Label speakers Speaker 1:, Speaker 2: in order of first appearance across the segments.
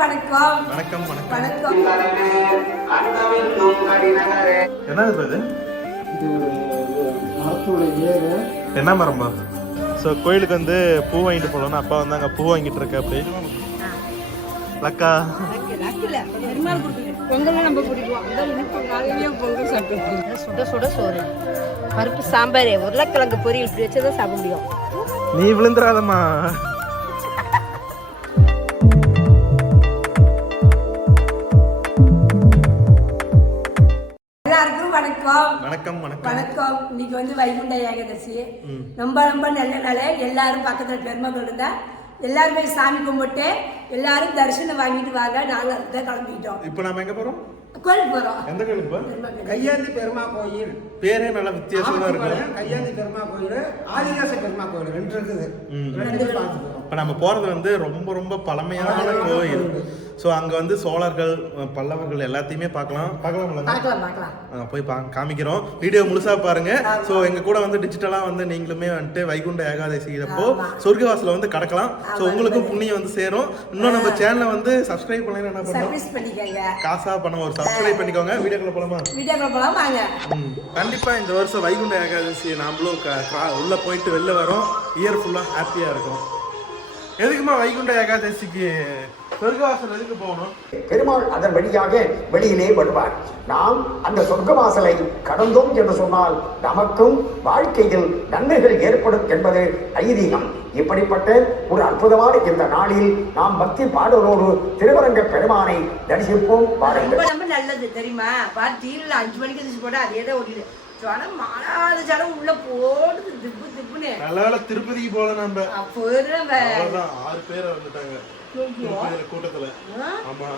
Speaker 1: வணக்கம்.
Speaker 2: வணக்கம் வணக்கம். இப்ப இது? என்ன மரம்பா ஸோ கோயிலுக்கு வந்து பூ வாங்கிட்டு போகலான்னு அப்பா வந்து அங்கே பூ வாங்கிட்டு இருக்க அப்படி. லக்கா.
Speaker 3: சுட சுட சோறு. பருப்பு சாம்பார் உருளைக்கிழங்கு பொரியல் இப்படி வச்சுதான் சாப்பிட முடியும்.
Speaker 2: நீ விழுந்துடாதம்மா.
Speaker 1: வணக்கம்.
Speaker 2: வணக்கம் வணக்கம்.
Speaker 1: வணக்கம். இன்னைக்கு வந்து வைகுண்ட ஏகாதசி. ரொம்ப ரொம்ப நல்ல நாள். எல்லாரும் பக்கத்துல பெருமக்கள் இருந்தா எல்லாரும் போய் சாமி கும்பிட்டு எல்லாரும் தரிசனம் வாங்கிட்டு வாங்க. நாங்க தான் கிளம்பிட்டோம்.
Speaker 2: இப்போ நாம எங்க போறோம்?
Speaker 1: கோயிலுக்கு போறோம்.
Speaker 2: எந்த கோயிலுக்கு போ
Speaker 1: பெருமக்கள்
Speaker 4: கையாந்தி பெருமா கோயில்.
Speaker 2: பேரே நல்லா வித்தியாசமா இருக்கும்.
Speaker 4: கையாந்தி பெருமா கோயில் ஆதிகாச பெருமா கோயில் ரெண்டு இருக்குது.
Speaker 2: இப்போ நம்ம போறது வந்து ரொம்ப ரொம்ப பழமையான கோயில். ஸோ அங்க வந்து சோழர்கள் பல்லவர்கள் எல்லாத்தையுமே பார்க்கலாம்.
Speaker 1: பார்க்கலாம்
Speaker 2: போய் பா காமிக்கிறோம். வீடியோ முழுசா பாருங்க. ஸோ எங்க கூட வந்து டிஜிட்டலா வந்து நீங்களுமே வந்துட்டு வைகுண்ட ஏகாதசி அப்போ சொர்க்கவாசல வந்து கடக்கலாம். ஸோ உங்களுக்கும் புண்ணியம் வந்து சேரும். இன்னும் நம்ம சேனலை வந்து சப்ஸ்கிரைப் பண்ணலாம் என்ன பண்ணணும்
Speaker 1: சர்வீஸ் பண்ணிக்கங்க.
Speaker 2: காசா பண்ண ஒரு சப்ஸ்கிரைப் பண்ணிக்கோங்க. வீடியோக்குள்ள போலாமா?
Speaker 1: வீடியோக்குள்ள போலாம் வாங்க.
Speaker 2: ம். கண்டிப்பா இந்த வருஷம் வைகுண்ட ஏகாதசி நாமளும் உள்ள போயிட்டு வெளில வரோம். இயர் ஃபுல்லா ஹாப்பியா இருக்கும். எதுக்குமா வைகுண்ட ஏகாதசிக்கு சொர்க்கவாசல் எதுக்கு போகணும்.
Speaker 5: பெருமாள் அதன் வழியாக வெளியிலே வருவார். நாம் அந்த சொர்க்க வாசலை கடந்தோம் என்று சொன்னால் நமக்கும் வாழ்க்கையில் நன்மைகள் ஏற்படும் என்பது ஐதீகம். இப்படிப்பட்ட ஒரு அற்புதமான இந்த நாளில் நாம் பக்தி பாடலோடு திருவரங்க பெருமானை தரிசிப்போம் பாருங்கள்.
Speaker 1: ரொம்ப நல்லது தெரியுமா? பாரு டிவியில் அஞ்சு மணிக்கு எதிர்த்து போட்டா அதே தான் ஓடிடு ஜனம் மாறாத ஜனம் உள்ள போடுது திப்பு திப்புன்னு.
Speaker 2: நல்ல திருப்பதிக்கு போல நம்ம.
Speaker 1: அப்போ
Speaker 2: ஆறு பேர் வந்துட்டாங்க கூட்டத்துல. ஆமா.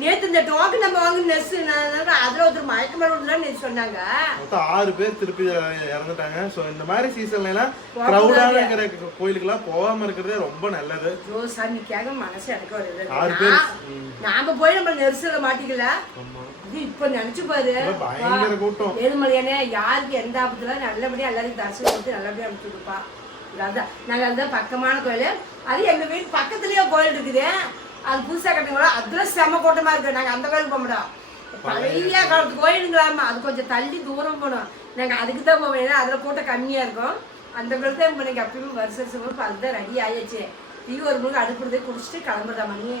Speaker 1: நேத்து இந்த டோக்கன் நம்ம வாங்கி நெஸ் அதுல ஒருத்தர் மயக்க மருந்து சொன்னாங்க.
Speaker 2: மொத்தம் ஆறு பேர் திருப்பதி இறந்துட்டாங்க. ஸோ இந்த மாதிரி சீசன்ல எல்லாம் க்ரௌடான இருக்கிற கோயிலுக்கெல்லாம் போகாம இருக்கிறதே ரொம்ப நல்லது.
Speaker 1: ஐயோ சாமிக்காக மனசு எனக்கு வருது
Speaker 2: ஆறு பேர்.
Speaker 1: நாம போய் நம்ம நெரிசல மாட்டிக்கல. இது இப்ப நினைச்சு பாரு.
Speaker 2: பயங்கர கூட்டம்.
Speaker 1: ஏழுமலையானே யாருக்கு எந்த ஆபத்துல நல்லபடியா எல்லாரையும் தரிசனம் கொடுத்து நல்லபடியா அனுப்பிச்சு கொடுப்பா அதான் நாங்க அதுதான் பக்கமான கோயில். அது எங்க வீட்டு பக்கத்துலயே கோயில் இருக்குது. அது புதுசா கட்டுங்களா அதுல செம கூட்டமா இருக்கு. நாங்க அந்த கோயிலுக்கு போக மாட்டோம். பழைய காலத்து கோயிலுங்களாமா அது கொஞ்சம் தள்ளி தூரம் போனோம் நாங்க அதுக்கு தான் போவோம். ஏன்னா அதுல கூட்டம் கம்மியா இருக்கும். அந்த கோயில் தான் இப்போ நீங்கள் எப்பயுமே வருஷம் வருஷம் இப்போ அதுதான் ரெடி ஆயிடுச்சு டீ ஒரு முழுக்க அடுப்புறதே குடிச்சிட்டு கிளம்புறதா மணி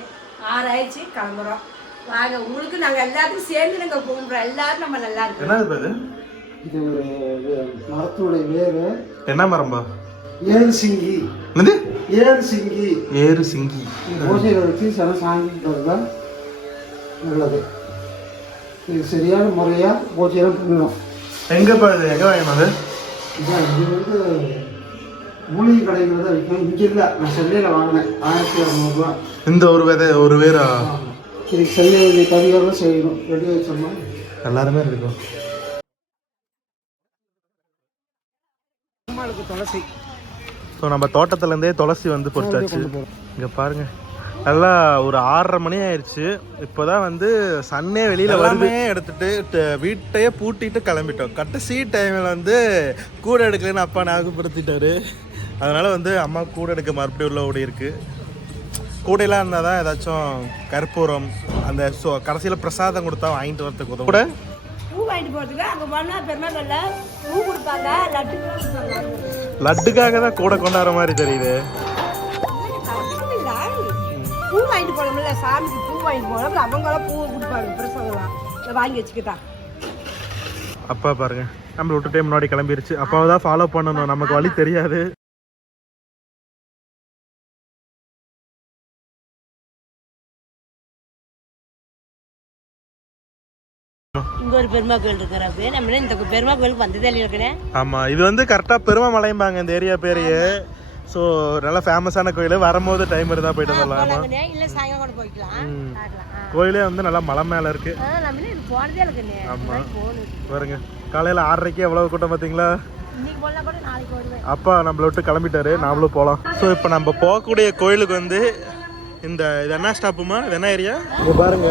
Speaker 1: ஆறு ஆயிடுச்சு கிளம்புறோம். வாங்க உங்களுக்கு நாங்க எல்லாத்துக்கும் சேர்ந்து நாங்க கும்பிடுறோம். எல்லாரும் நம்ம நல்லா இருக்கோம்.
Speaker 2: இது
Speaker 4: ஒரு மரத்துடைய வேறு
Speaker 2: என்ன மரம்பா?
Speaker 4: ஏழு சிங்கி
Speaker 2: என்னது?
Speaker 4: ஏழு சிங்கி
Speaker 2: ஏறு சிங்கி
Speaker 4: பூஜையில் வச்சு சன சாங்கிட்டு தான் நல்லது. இது சரியான முறையாக பூஜையெல்லாம் பண்ணணும்
Speaker 2: எங்கப்பா இது எங்க வாங்கினது
Speaker 4: இதான் இது வந்து மூலிகை கடைகளில் தான் விற்கும். இங்கே இல்லை. நான் சென்னையில் வாங்கினேன். ஆயிரத்தி இரநூறுவா
Speaker 2: இந்த ஒரு விதை ஒரு வேரா?
Speaker 4: இதுக்கு செய்ய வேண்டிய பரிகாரம் செய்யணும். ரெடி வச்சோம்னா
Speaker 2: எல்லாருமே இருக்கும்.
Speaker 4: அம்மாளுக்கு துளசி.
Speaker 2: ஸோ நம்ம தோட்டத்துலேருந்தே துளசி வந்து பொறிச்சாச்சு இங்கே பாருங்க. நல்லா ஒரு ஆறரை மணி ஆயிடுச்சு இப்போதான் வந்து சன்னே வெளியில் எல்லாமே எடுத்துட்டு வீட்டையே பூட்டிட்டு கிளம்பிட்டோம். கடைசி டைமில் வந்து கூட எடுக்கலன்னு அப்பா ஞாபகப்படுத்திட்டாரு அதனால வந்து அம்மா கூட எடுக்க மறுபடியும் உள்ள ஓடி இருக்கு. கூடையெல்லாம் இருந்தால் தான் ஏதாச்சும் கற்பூரம் அந்த ஸோ கடைசியில் பிரசாதம் கொடுத்தா வாங்கிட்டு வரதுக்கு உதவும். கூட?
Speaker 1: பூ வாங்கிட்டு போறதுக்கு அங்க போனா பெருமாள்ல பூ கொடுப்பாங்க லட்டு
Speaker 2: லட்டுக்காக தான் கூட கொண்டாடுற மாதிரி தெரியுது.
Speaker 1: பூ வாங்கிட்டு போனோம்ல சாமிக்கு பூ வாங்கிட்டு போனோம் அவங்களாம் பூ கொடுப்பாங்க பிரசாதம் வாங்கி வச்சுக்கிட்டா.
Speaker 2: அப்பா பாருங்க நம்மள விட்டுட்டே முன்னாடி கிளம்பிருச்சு. அப்பாவை தான் ஃபாலோ பண்ணணும். நமக்கு வழி தெரியாது.
Speaker 3: இங்க ஒரு பெருமா கோயில் இருக்கிறப்ப நம்ம இந்த பெருமா கோயிலுக்கு வந்ததே இல்லை இருக்குனே
Speaker 2: ஆமா இது வந்து கரெக்டா பெருமை மலைம்பாங்க இந்த ஏரியா பேரையே ஸோ நல்ல ஃபேமஸான கோயில். வரும்போது டைம் இருந்தா போயிட்டு வரலாம்.
Speaker 3: இல்ல சாயங்காலம் கூட போய்க்கலாம்.
Speaker 2: கோயிலே வந்து நல்லா மலை மேல இருக்கு.
Speaker 3: ஆ, நம்ம இன்னும் இது போனதே இல்லைங்கண்ணே
Speaker 2: ஆமா.
Speaker 3: போகணும்
Speaker 2: பாருங்க. காலையில ஆறரைக்கு எவ்வளவு கூட்டம்
Speaker 3: வருவேன்.
Speaker 2: அப்பா நம்மள விட்டு கிளம்பிட்டாரு. நாமளும் போலாம். ஸோ இப்போ நம்ம போகக்கூடிய கோயிலுக்கு வந்து இந்த இது என்ன ஸ்டாப்புமா என்ன ஏரியா?
Speaker 4: இது பாருங்க.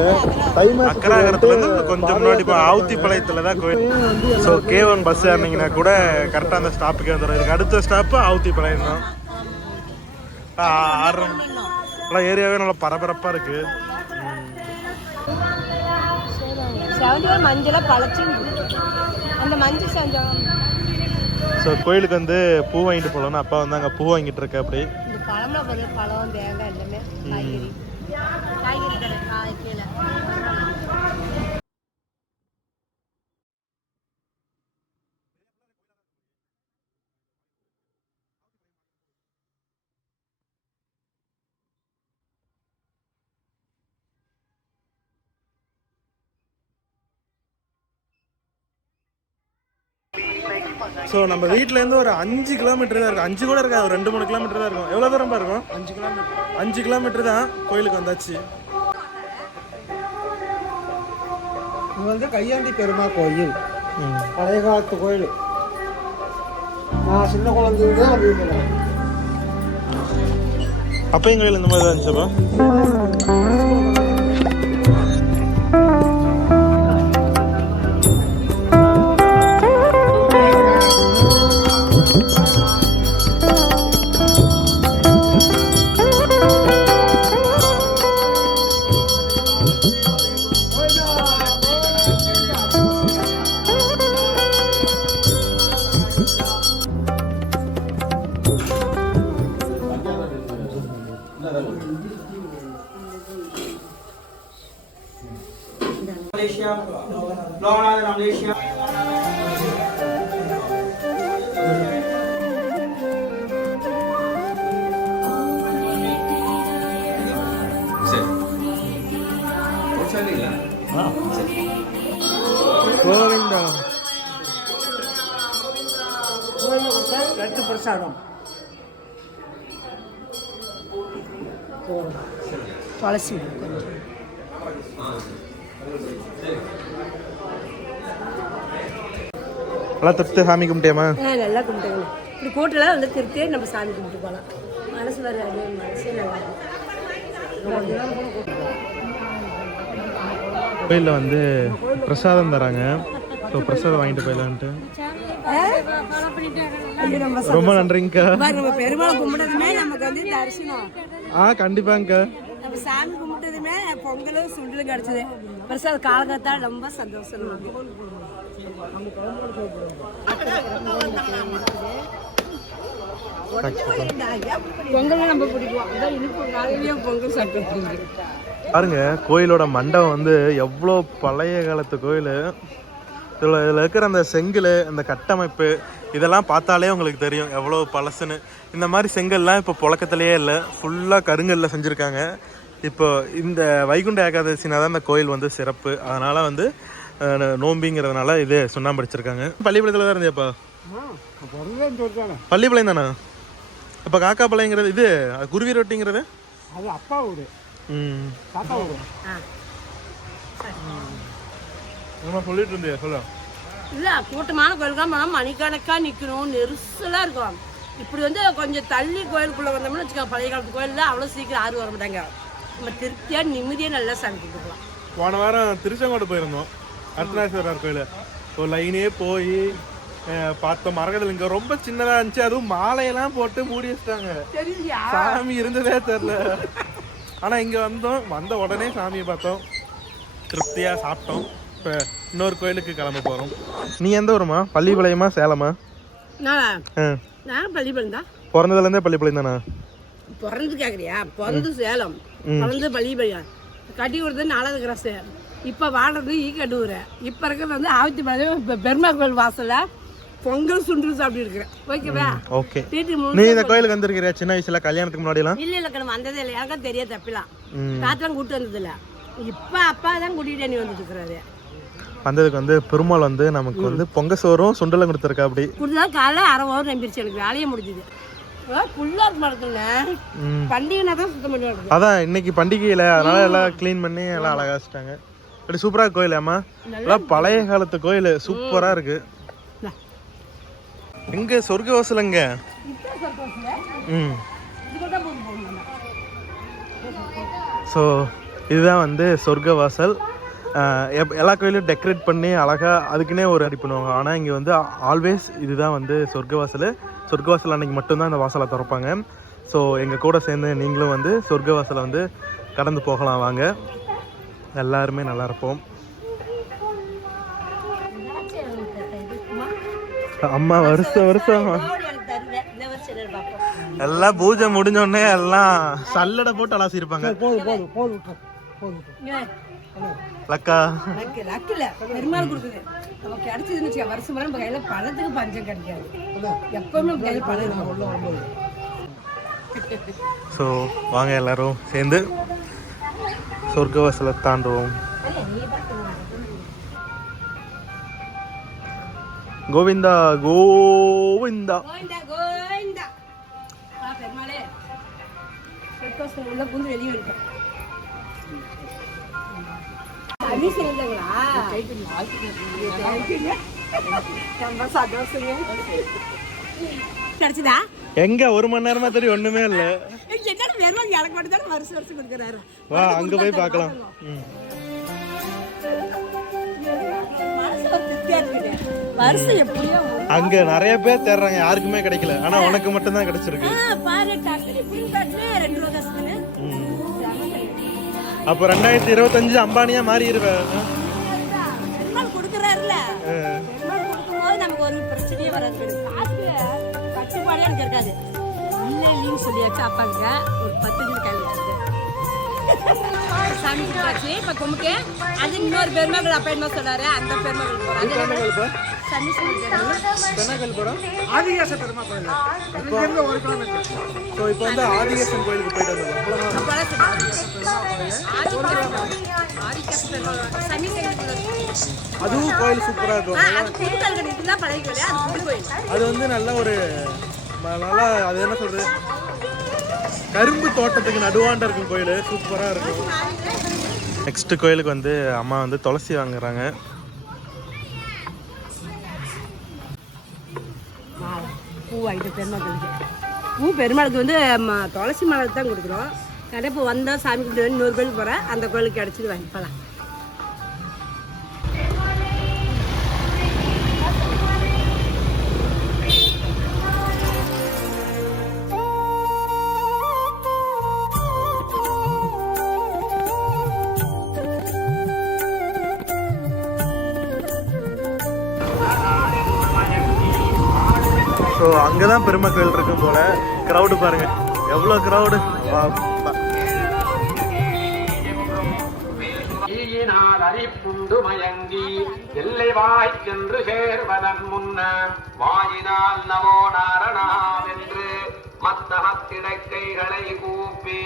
Speaker 4: தை
Speaker 2: அக்கராகரத்துல இருந்து கொஞ்சம் முன்னாடி போ- ஆவுத்திப்பாளையத்துல தான் கோயில். ஸோ கே ஒன் பஸ் ஏறினீங்கன்னா கூட கரெக்டாக அந்த ஸ்டாப்புக்கே வந்துடும் இதுக்கு அடுத்த ஸ்டாப்பு ஆவுத்திப்பாளையம் தான். ஆ, ஆறரை நல்லா ஏரியாவே நல்லா பரபரப்பாக இருக்கு.
Speaker 1: செவந்தி மஞ்சளாக பழச்சு அந்த மஞ்சள் செஞ்சோம்.
Speaker 2: ஸோ கோயிலுக்கு வந்து பூ வாங்கிட்டு போகலான்னு அப்பா வந்து அங்கே பூ வாங்கிட்டு இருக்க அப்படி.
Speaker 1: பழம்லாம் பொருள் பழம் தேங்காய் எல்லாமே. காய்கறி. காய்கறி கடை காய் கீழே.
Speaker 2: ஸோ நம்ம வீட்டிலேருந்து ஒரு அஞ்சு கிலோமீட்டர் தான் இருக்கும். அஞ்சு கூட இருக்காது ஒரு ரெண்டு மூணு கிலோமீட்டர் தான் இருக்கும். எவ்வளோ தூரம் இருக்கும்? அஞ்சு கிலோமீட்டர் அஞ்சு கிலோமீட்டர் தான் கோயிலுக்கு வந்தாச்சு.
Speaker 4: இது வந்து கையாண்டி பெருமாள் கோயில். பழைய காலத்து கோயில். நான் சின்ன குழந்தைங்க தான் வீட்டில்
Speaker 2: அப்பையும் கோயில் இந்த மாதிரி தான் இருந்துச்சுப்பா கோவிந்தா.
Speaker 4: லட்டு பிரசாதம்
Speaker 1: துளசி
Speaker 2: நல்லா தொட்டு சாமி கும்பிட்டியாமா
Speaker 1: ஆ நல்லா கும்பிட்டுங்க. இப்படி கூட்டெல்லாம் வந்து திருப்தியே நம்ம சாமி கும்பிட்டு போகலாம். மனசு வர மனசே நல்லா
Speaker 2: மொபைலில் வந்து பிரசாதம் தராங்க. ஸோ பிரசாதம் வாங்கிட்டு போயிடலான்ட்டு. ரொம்ப நன்றிங்கக்கா.
Speaker 1: நம்ம பெருமாளை கும்பிட்டதுமே நமக்கு வந்து தரிசனம்
Speaker 2: ஆ கண்டிப்பாங்கக்கா.
Speaker 1: சாமி கும்பிட்டதுமே பொங்கலும் சுண்டலும் கிடச்சிது பெருசாக அது காலகத்தால் ரொம்ப சந்தோஷம் பொங்கலும் பொங்கல் பிடிக்கும் அதான் இனிப்பு காலையிலேயே பொங்கல் சாப்பிட்டு
Speaker 2: பாருங்க கோயிலோட மண்டபம் வந்து எவ்வளோ பழைய காலத்து கோயில். இதில் இதில் இருக்கிற அந்த செங்கல் அந்த கட்டமைப்பு இதெல்லாம் பார்த்தாலே உங்களுக்கு தெரியும் எவ்வளோ பழசுன்னு. இந்த மாதிரி செங்கல்லாம் இப்போ புழக்கத்துலேயே இல்லை. ஃபுல்லாக கருங்கல்ல செஞ்சுருக்காங்க. இப்போ இந்த வைகுண்ட ஏகாதசினா தான் இந்த கோயில் வந்து சிறப்பு. அதனால் வந்து நோம்பிங்கிறதுனால இது சுண்ணாம்பு அடிச்சிருக்காங்க. பள்ளிப்பாளையத்தில் தான் இருந்தியாப்பா? பள்ளிப்பாளையம் தானே? இப்போ காக்கா பாளையங்கிறது இது குருவி ரொட்டிங்கிறது?
Speaker 4: அது அப்பா ஊர்.
Speaker 2: ம்.
Speaker 4: தாத்தா ஊர்
Speaker 2: நம்ம சொல்லிட்டு இருந்தியா? சொல்ல.
Speaker 1: இல்லை கூட்டமான கோயிலுக்காக போனால் மணிக்கணக்காக நிற்கணும் நெரிசலாக இருக்கும். இப்படி வந்து கொஞ்சம் தள்ளி கோயிலுக்குள்ளே வந்தோம்னு வச்சுக்கோங்க பழைய காலத்து கோயிலில் அவ்வளோ சீக்கிரம் ஆறு வர மாட்டாங்க. நம்ம திருப்தியாக நிம்மதியாக நல்லா சாமி கும்பிட்டுக்கலாம்.
Speaker 2: போன வாரம் திருச்செங்கோடு போயிருந்தோம். அர்த்தநாதீஸ்வரர் கோயில். ஒரு லைனே போய் அஹ், பார்த்தோம். மரகதல் இங்க ரொம்ப சின்னதா இருந்துச்சு. அதுவும் மாலையெல்லாம் போட்டு மூடி வச்சிட்டாங்க. சாமி இருந்ததே தெரியல. ஆனா இங்க வந்தோம். வந்த உடனே சாமியை பார்த்தோம். திருப்தியா சாப்பிட்டோம். இப்போ இன்னொரு கோயிலுக்கு கிளம்ப போறோம். நீ எந்த ஊருமா பள்ளிப்பாளையமா சேலமா?
Speaker 1: நான்? பள்ளிப்பள்ளம் தான்.
Speaker 2: பிறந்ததுலேருந்தே பள்ளிப்பாளையம் தானா?
Speaker 1: பிறந்து கேட்குறியா பிறந்து சேலம். பிறந்து பள்ளிப்பள்ளம் கட்டி கொடுத்தது நாலாவது கிராஸ். இப்போ வாழ்றது ஈ கட்டூர் இப்போ இருக்கிறது வந்து ஆவத்தி பாளையம் இப்போ பெருமா கோயில் வாசலில் பொங்கல் சுண்டு சாப்பிட்டு இருக்கிறேன். ஓகேவா?
Speaker 2: ஓகே. நீ இந்த கோயிலுக்கு வந்திருக்கிறியா சின்ன வயசுல கல்யாணத்துக்கு முன்னாடிலாம்
Speaker 1: இல்லை இல்லை கிழமை வந்ததே இல்லை. எனக்கும் தெரிய தப்பிலாம்
Speaker 2: ம்.
Speaker 1: தாத்தெல்லாம் கூட்டு வந்ததில்ல. இப்போ அப்பா தான் கூட்டிகிட்டு நீ வந்துட்டு இருக்கிறாரு.
Speaker 2: வந்ததுக்கு வந்து பெருமாள் வந்து நமக்கு வந்து பொங்க சோறும் சுண்டலும் கொடுத்துருக்கா அப்படி.
Speaker 1: கொடுத்தா காலைல அரை ஓவர் நம்பிருச்சு எனக்கு வேலையே முடிஞ்சுது.
Speaker 2: அதான் இன்னைக்கு பண்டிகையில அதனால எல்லாம் க்ளீன் பண்ணி எல்லாம் அழகா வச்சுட்டாங்க. அப்படி சூப்பரா கோயில் அம்மா. எல்லாம் பழைய காலத்து கோயில். சூப்பரா இருக்கு. எங்க சொர்க்க வாசல் எங்க ம். ஸோ இதுதான் வந்து சொர்க்க வாசல். எல்லா கோயிலும் டெக்கரேட் பண்ணி அழகா அதுக்குன்னே ஒரு அடி பண்ணுவாங்க. ஆனால் இங்கே வந்து ஆல்வேஸ் இதுதான் வந்து சொர்க்க வாசல். சொர்க்க வாசல் அன்னைக்கு மட்டும்தான் இந்த வாசலை திறப்பாங்க. ஸோ எங்கள் கூட சேர்ந்து நீங்களும் வந்து சொர்க்கவாசலை வந்து கடந்து போகலாம் வாங்க. எல்லாருமே நல்லா இருப்போம். அம்மா வருஷம் வருஷம். எல்லாம் பூஜை முடிஞ்ச உடனே எல்லாம் சல்லடை போட்டு
Speaker 4: போதும் விட்டு
Speaker 2: லக்கா
Speaker 1: லக்கு. லக்கு இல்ல பெருமாள் கொடுக்குது. நமக்கு கிடைச்சதுன்னு வச்சுக்க வருஷம் வரை நம்ம கையில பணத்துக்கு பஞ்சம் கிடைக்காது. எப்பவுமே நம்ம கையில பணம் இருக்கும்.
Speaker 2: ஸோ வாங்க எல்லாரும் சேர்ந்து சொர்க்கவாசலை தாண்டுவோம்.
Speaker 1: சந்தோஷங்க கிடைச்சதா
Speaker 2: எங்க ஒரு மணி நேரமா தெரியும் ஒண்ணுமே இல்ல
Speaker 1: எனக்கு மட்டும் வருஷம் வருஷம் கொடுக்குறாரு
Speaker 2: வா அங்க போய் பார்க்கலாம்
Speaker 1: வருஷம் எப்படியோ.
Speaker 2: அங்க நிறைய பேர் தேடுறாங்க யாருக்குமே கிடைக்கல. ஆனா உனக்கு மட்டும் தான்? கிடைச்சிருக்கு. அப்போ ரெண்டாயிரத்தி இருபத்தஞ்சு அம்பானியா மாறிடுவேன்
Speaker 1: பெருமாள் கொடுக்குறாருல்ல. பெருமாள் கொடுக்கும்போது நமக்கு ஒரு பிரச்சனையே வராது. காசு கட்டுப்பாடே எனக்கு இருக்காது. இல்லை இல்லைன்னு சொல்லியாச்சு அப்பாங்க ஒரு பத்து கிலோ கையில் சாமி இப்போ கும்பிட்டு அது இன்னொரு பெருமகள் அப்பா என்ன சொன்னாரு? அந்த பெருமகள் போகிறாங்க சன்னி சொல்லிட்டு
Speaker 4: ஆதிகாச பெருமா கோயில் இங்கிருந்து ஒரு கிலோமீட்டர்.
Speaker 2: ஸோ இப்போ வந்து ஆதிகேசன் கோயிலுக்கு போயிட்டு வந்தோம். அதுவும் கோயில் சூப்பரா இருக்கும். அது வந்து நல்ல ஒரு நல்லா அது என்ன சொல்றது? கரும்பு தோட்டத்துக்கு நடுவாண்ட இருக்கும் கோயில். சூப்பரா இருக்கும். நெக்ஸ்ட் கோயிலுக்கு வந்து அம்மா வந்து துளசி வாங்குறாங்க.
Speaker 1: பூ வாங்கிட்டு பெருமாளுக்கு பூ பெருமாளுக்கு வந்து ம- துளசி மலை தான் கொடுக்குறோம். கடைப்போ வந்தால் சாமி கும்பிட்டு வந்து இன்னொரு கோயிலுக்கு போகிறேன் அந்த கோயிலுக்கு கிடச்சிட்டு வாங்கிப்பலாம்
Speaker 2: தான் பெருமை கோயில் இருக்கும் போல. க்ரௌடு பாருங்க. எவ்வளோ க்ரௌடு
Speaker 6: அரிப்புண்டு மயங்கி எல்லை வாய் சென்று சேர்வதன் முன்ன வாயினால் நமோ நாரணாவென்று மத்தகத்திடக்கைகளை கூப்பி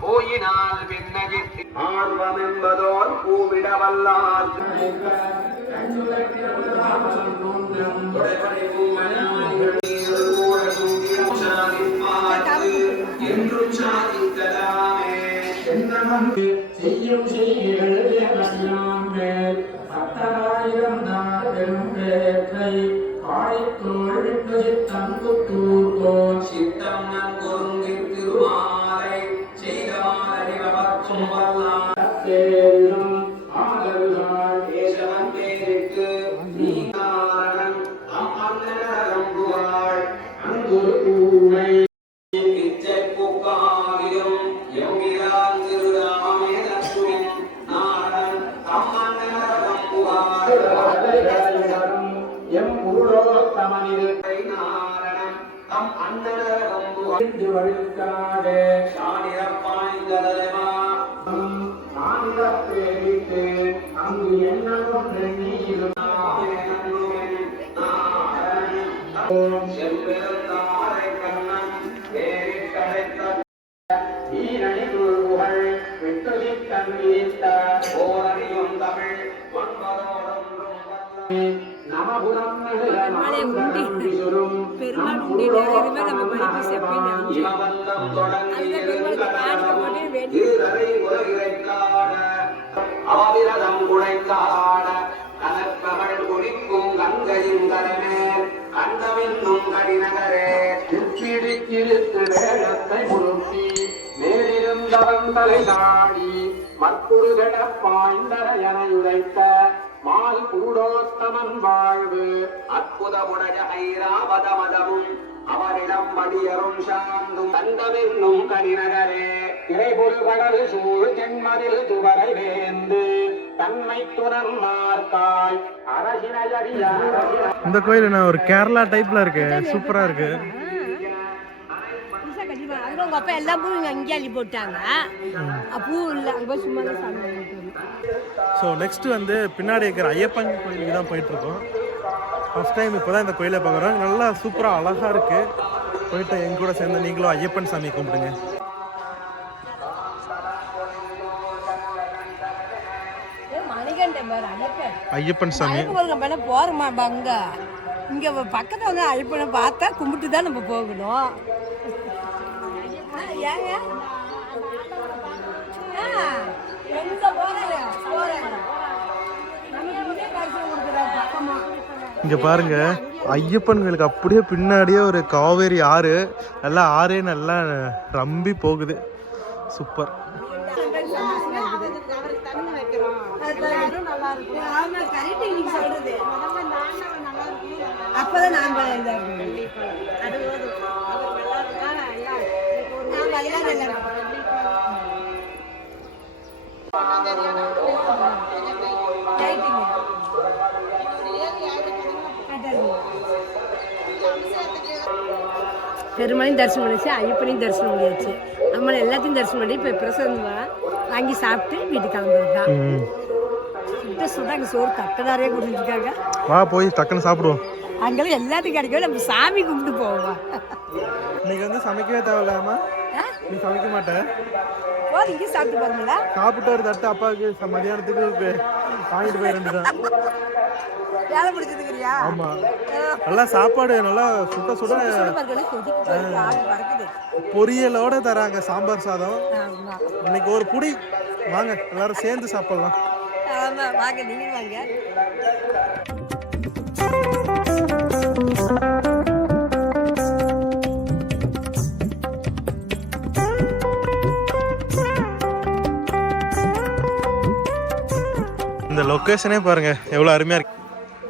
Speaker 6: போயினால் விண்ணகித்து ஆர்வம் என்பதோர் கூவிட வல்லார் என்றும் சாதிக்கலாமே செய்யும் செய்கள் எல்லாம் பத்தராயிரம் நாள் பெரும் வேற்றை பாடித்தோள் விட்டு சித்தம் குத்தூர் போல் என்ன மேலிருந்தவன் தலை நாடி மற்புருகட பாய்ந்தர உரைத்த மால் புருடோத்தமன் வாழ்வு அற்புதமுடைய ஐராவதமதமும் அவரிடம் வடியரும் சாந்தும் தந்தமென்னும் கனிநகரே இறைபொரு கடல் சூழ் தென்மதில் துவரை வேந்து தன்மை துணர்மார்காய் அரசினையடியார்
Speaker 2: இந்த கோயில் என்ன ஒரு கேரளா டைப்ல இருக்கு. சூப்பரா இருக்கு.
Speaker 1: அப்பா எல்லா பூவும் இங்க அங்கேயே அள்ளி போட்டாங்க பூ இல்லை அங்கே சும்மா தான் சாமி.
Speaker 2: ஸோ நெக்ஸ்ட் வந்து பின்னாடி இருக்கிற ஐயப்பன் கோயிலுக்கு தான் போயிட்டு இருக்கோம் ஃபர்ஸ்ட் டைம் இப்போ தான் இந்த கோயிலை பார்க்குறோம். நல்லா சூப்பராக அழகா இருக்கு. போயிட்டு எங்க கூட சேர்ந்து நீங்களும் ஐயப்பன் சாமி கும்பிடுங்க.
Speaker 1: ஐயப்பன்.
Speaker 2: சாமி.
Speaker 1: போறோமா அங்க? இங்க பக்கத்துல வந்து ஐயப்பனை பார்த்தா கும்பிட்டு தான் நம்ம போகணும். ஏங்க எங்க போறாரு போறாரு இங்கே
Speaker 2: பாருங்க ஐயப்பன் கோயிலுக்கு அப்படியே பின்னாடியே ஒரு காவேரி ஆறு நல்லா ஆறே நல்லா ரம்பி போகுது. சூப்பர்.
Speaker 1: அப்பதான் நாம இதா இருக்கணும். ஆமா, அதெல்லாம் நல்லா இருக்கும். Lighting. பெருமாளையும் தரிசனம் பண்ணிச்சு ஐயப்பனையும் தரிசனம் பண்ணியாச்சு. நம்மளை எல்லாத்தையும் தரிசனம் பண்ணி இப்போ பிரசாதம் வாங்கி சாப்பிட்டு வீட்டுக்கு கிளம்புறது தான் சுட்ட சுட அங்கே சோறு தட்டதாரே கொடுத்துருக்காங்க.
Speaker 2: வா போய் டக்குன்னு சாப்பிடுவோம்.
Speaker 1: அங்கெல்லாம் எல்லாத்தையும் கிடைக்கும் நம்ம சாமி கும்பிட்டு போவோம்
Speaker 2: இன்னைக்கு வந்து சமைக்கவே தேவையில்லாமா நீ சமைக்க மாட்டேன்
Speaker 1: சாப்பிட்டு போகிறோம்ல
Speaker 2: சாப்பிட்டு ஒரு தட்டு அப்பாவுக்கு மதியானத்துக்கு வாங்கிட்டு போய் ரெண்டு தான்.
Speaker 1: வேலை பிடிச்சதுக்கிறியா
Speaker 2: ஆமா. நல்லா சாப்பாடு நல்லா சுட சுட பொரியலோட தராங்க சாம்பார் சாதம். இன்னைக்கு ஒரு புடி. வாங்க எல்லாரும் சேர்ந்து சாப்பிடலாம்.
Speaker 1: ஆமா வாங்க நீங்களும் வாங்க.
Speaker 2: இந்த லொக்கேஷனே பாருங்க எவ்வளோ அருமையா இருக்கு.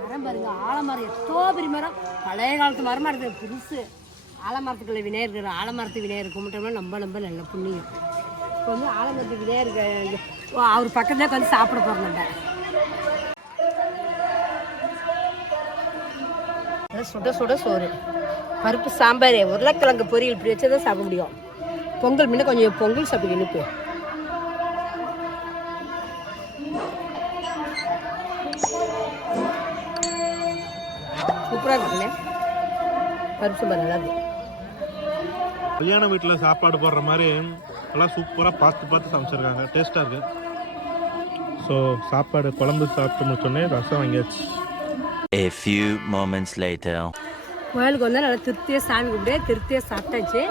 Speaker 1: மரம் பாருங்க ஆலமரம் எத்தோ பெரிய மரம். பழைய காலத்து மரமா இருக்குது புதுசு. ஆலமரத்துக்குள்ள விநாயகர் இருக்கிற ஆலமரத்து விநாயகர் கும்பிட்டோம்னா நம்ம நம்ம நல்ல புண்ணியம். இப்போ வந்து ஆலமரத்து விநாயகர் ஓ, அவர் பக்கத்துல வந்து சாப்பிட போகிறோம் நம்ம. சுட சுட சோறு. பருப்பு சாம்பார் உருளைக்கிழங்கு பொரியல் இப்படி வச்சு தான் சாப்பிட முடியும். பொங்கல் முன்ன கொஞ்சம் பொங்கல் சாப்பிட்டு இனிப்பு. பருப்பு சாம்பார் நல்லா இருக்கு
Speaker 2: கல்யாண வீட்டில் சாப்பாடு போடுற மாதிரி நல்லா சூப்பராக பார்த்து பார்த்து சமைச்சிருக்காங்க. டேஸ்ட்டாக இருக்கு. ஸோ சாப்பாடு குழம்பு சாப்பிட்டு முடிச்சோடனே ரசம் வாங்கியாச்சு.
Speaker 7: A few moments later.
Speaker 1: கோயிலுக்கு வந்தால் நல்லா திருப்தியாக சாமி கும்பிட்டு திருப்தியாக சாப்பிட்டாச்சு.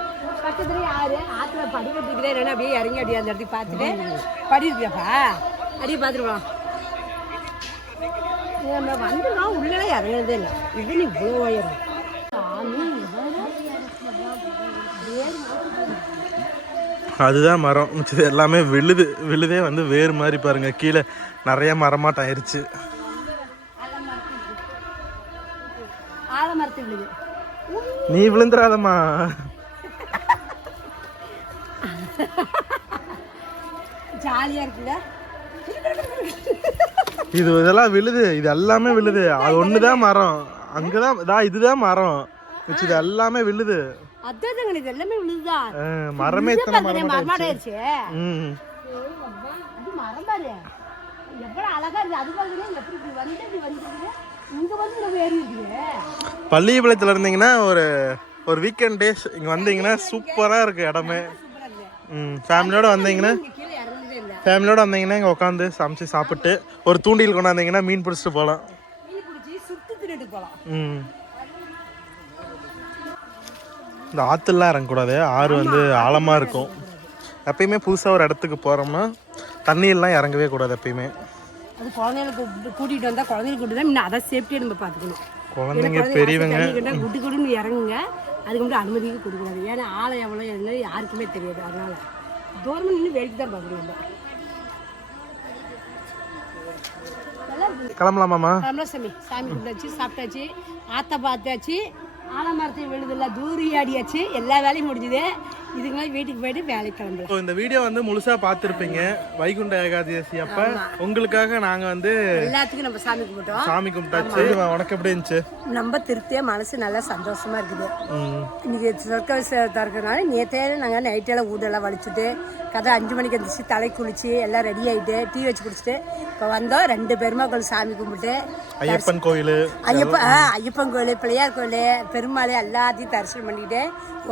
Speaker 1: பக்கத்துலேயே ஆறு ஆற்றுல படி கட்டிக்கிறேன் இல்லைன்னா அப்படியே இறங்கி அப்படியே அந்த இடத்துக்கு பார்த்துட்டு படி இருக்கியாப்பா அப்படியே பார்த்துட்டு போகலாம் நம்ம வந்துடும் உள்ளே இறங்கினதே இல்லை. இது நீ இவ்வளோ உயரம்.
Speaker 2: அதுதான் மரம். மிச்சது எல்லாமே விழுது. விழுதே வந்து வேறு மாதிரி பாருங்க. கீழே நிறைய மரமாட்டம்
Speaker 1: விழுது.
Speaker 2: நீ விழுந்துடாதம்மா
Speaker 1: ஜாலியாக இருக்குல்ல?
Speaker 2: இது இதெல்லாம் விழுது. இது எல்லாமே விழுது. அது ஒன்று தான் மரம். அங்கே தான் இதா இதுதான் மரம். மிச்சது எல்லாமே விழுது.
Speaker 1: அதான் இது எல்லாமே விழுதுதான்
Speaker 2: அஹ், மரமே மரம்
Speaker 1: மரமாடாயிருச்சு
Speaker 2: ம்.
Speaker 1: இது மரம் பாரு எவ்வளவு அழகா இருக்கு அது பாருங்க எப்படி இப்படி வந்து இப்படி வந்துருக்கு இங்க வந்து நம்ம ஏறி இருக்குது
Speaker 2: பள்ளிப்பாளையத்தில் இருந்தீங்கன்னா ஒரு ஒரு வீக்கெண்ட் டேஸ் இங்கே வந்தீங்கன்னா சூப்பராக இருக்குது இடமே. ம் ஃபேமிலியோட வந்தீங்கன்னா ஃபேமிலியோட வந்தீங்கன்னா இங்கே உட்காந்து சமைச்சு சாப்பிட்டு ஒரு தூண்டில் கொண்டாந்தீங்கன்னா மீன் பிடிச்சிட்டு போகலாம்.
Speaker 1: மீன் பிடிச்சி சுட்டு தின்னுட்டு போலாம்
Speaker 2: ம். இந்த ஆற்றுலாம் இறங்கக்கூடாது. ஆறு வந்து ஆழமாக இருக்கும். எப்பயுமே புதுசாக ஒரு இடத்துக்கு போகிறோம்னா தண்ணியெல்லாம் இறங்கவே கூடாது எப்பயுமே.
Speaker 1: அது குழந்தைகளுக்கு கூப்பிட்டு- கூட்டிட்டு வந்தா குழந்தைகளுக்கு கூட்டி தான் அதை சேஃப்டியாக நம்ம பார்த்துக்கணும்.
Speaker 2: குழந்தைங்க பெரியவங்க
Speaker 1: குட்டி குடுன்னு இறங்குங்க. அதுக்கு மட்டும் அனுமதிக்கு கொடுக்கூடாது ஏன்னா ஆளை எவ்வளோ என்ன யாருக்குமே தெரியாது. அதனால தூரமாக நின்று வேடிக்கை தான் பார்க்கணும்
Speaker 2: கிளம்பலாமாம்மா
Speaker 1: கிளம்பலாம் சாமி. சாமி கும்பிட்டாச்சு சாப்பிட்டாச்சு. ஆத்த பார்த்தாச்சு. ஆலமரத்தையும் விழுதில்ல தூரி ஆடியாச்சு. எல்லா வேலையும் முடிஞ்சுது. இதுக்கு மேலே வீட்டுக்கு போயிட்டு வேலைக்கு கிளம்பலாம்
Speaker 2: இந்த வீடியோ வந்து முழுசா பார்த்துருப்பீங்க. வைகுண்ட ஏகாதசி அப்ப உங்களுக்காக நாங்க வந்து
Speaker 1: எல்லாத்துக்கும் நம்ம சாமி கும்பிட்டோம்.
Speaker 2: சாமி கும்பிட்டாச்சு. உனக்கு எப்படி இருந்துச்சு?
Speaker 1: நம்ம திருப்தியாக மனசு நல்லா சந்தோஷமா இருக்குது. இன்னைக்கு சொர்க்க விஷயத்தா இருக்கிறதுனால நேற்றே நாங்கள் நைட்டெல்லாம் வீடெல்லாம் வலிச்சுட்டு கதை அஞ்சு மணிக்கு எழுந்திரிச்சு தலை குளிச்சு எல்லாம் ரெடி ஆகிட்டு டீ வச்சு குடிச்சிட்டு இப்போ வந்தோம். ரெண்டு பெருமாள் சாமி கும்பிட்டு
Speaker 2: ஐயப்பன் கோயில்
Speaker 1: ஐயப்பன் ஐயப்பன் கோயில் பிள்ளையார் கோயில் பெருமாள் எல்லாத்தையும் தரிசனம் பண்ணிட்டு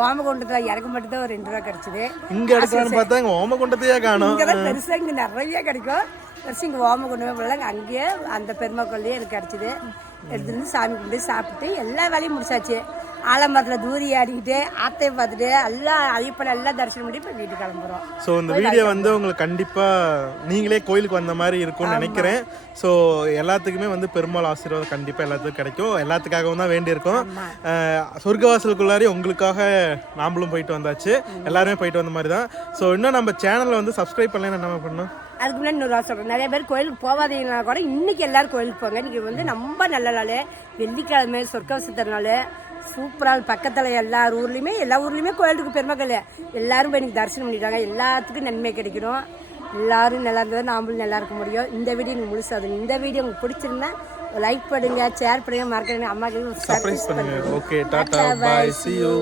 Speaker 1: ஓமகுண்டத்தில் இறக்க மட்டும் தான் ஒரு ரெண்டு ரூபா கிடச்சிது.
Speaker 2: இங்க எடுக்கலாம்னு பார்த்தா இங்க ஓமகுண்டத்தையே காணும்.
Speaker 1: இங்கே தான் பெருசாக இங்கே நிறைய கிடைக்கும். பெருசு இங்கே ஓமகுண்டமே பிள்ளைங்க அங்கேயே அந்த பெருமாள் கோயிலே எனக்கு கிடச்சிது. எடுத்துட்டு வந்து சாமி கும்பிட்டு சாப்பிட்டு எல்லா வேலையும் முடிச்சாச்சு. ஆலமரத்தில் தூரி ஆடிக்கிட்டு ஆத்தையை பார்த்துட்டு எல்லாம் ஐயப்பனை எல்லாம் தரிசனம் பண்ணி இப்போ வீட்டுக்கு கிளம்புறோம்.
Speaker 2: ஸோ இந்த வீடியோ வந்து உங்களுக்கு கண்டிப்பா நீங்களே கோயிலுக்கு வந்த மாதிரி இருக்கும்னு நினைக்கிறேன். ஸோ எல்லாத்துக்குமே வந்து பெருமாள் ஆசீர்வாதம் கண்டிப்பா எல்லாத்துக்கும் கிடைக்கும். எல்லாத்துக்காகவும் தான் வேண்டியிருக்கோம். சொர்க்கவாசலுக்குள்ளாரே உங்களுக்காக நாமளும் போயிட்டு வந்தாச்சு. எல்லாருமே போயிட்டு வந்த மாதிரி தான். ஸோ இன்னும் நம்ம சேனலை வந்து சப்ஸ்கிரைப் பண்ணலாம் என்ன பண்ணணும்?
Speaker 1: அதுக்கு முன்னாடி இன்னொரு வாரம் சொல்கிறேன் நிறைய பேர் கோயிலுக்கு போகாதீங்கன்னா கூட இன்னைக்கு எல்லாரும் கோயிலுக்கு போங்க. இன்னைக்கு வந்து ரொம்ப நல்ல நாள். வெள்ளிக்கிழமை சொர்க்கவசத்தர் நாள் சூப்பராக பக்கத்தில் எல்லா ஊர்லேயுமே எல்லா ஊர்லேயுமே கோயிலுக்கு பெருமக்கள். எல்லாரும் போய் இன்னைக்கு தரிசனம் பண்ணிட்டாங்க எல்லாத்துக்கும் நன்மை கிடைக்கணும். எல்லாரும் நல்லா இருந்தால் நாமளும் நல்லா இருக்க முடியும். இந்த வீடியோ எனக்கு முழுசாது இந்த வீடியோ உங்களுக்கு பிடிச்சிருந்தா லைக் பண்ணுங்க ஷேர் பண்ணுங்க மறக்காதீங்க. அம்மாக்கு
Speaker 2: சர்ப்ரைஸ் பண்ணுங்க. Okay tata bye see you.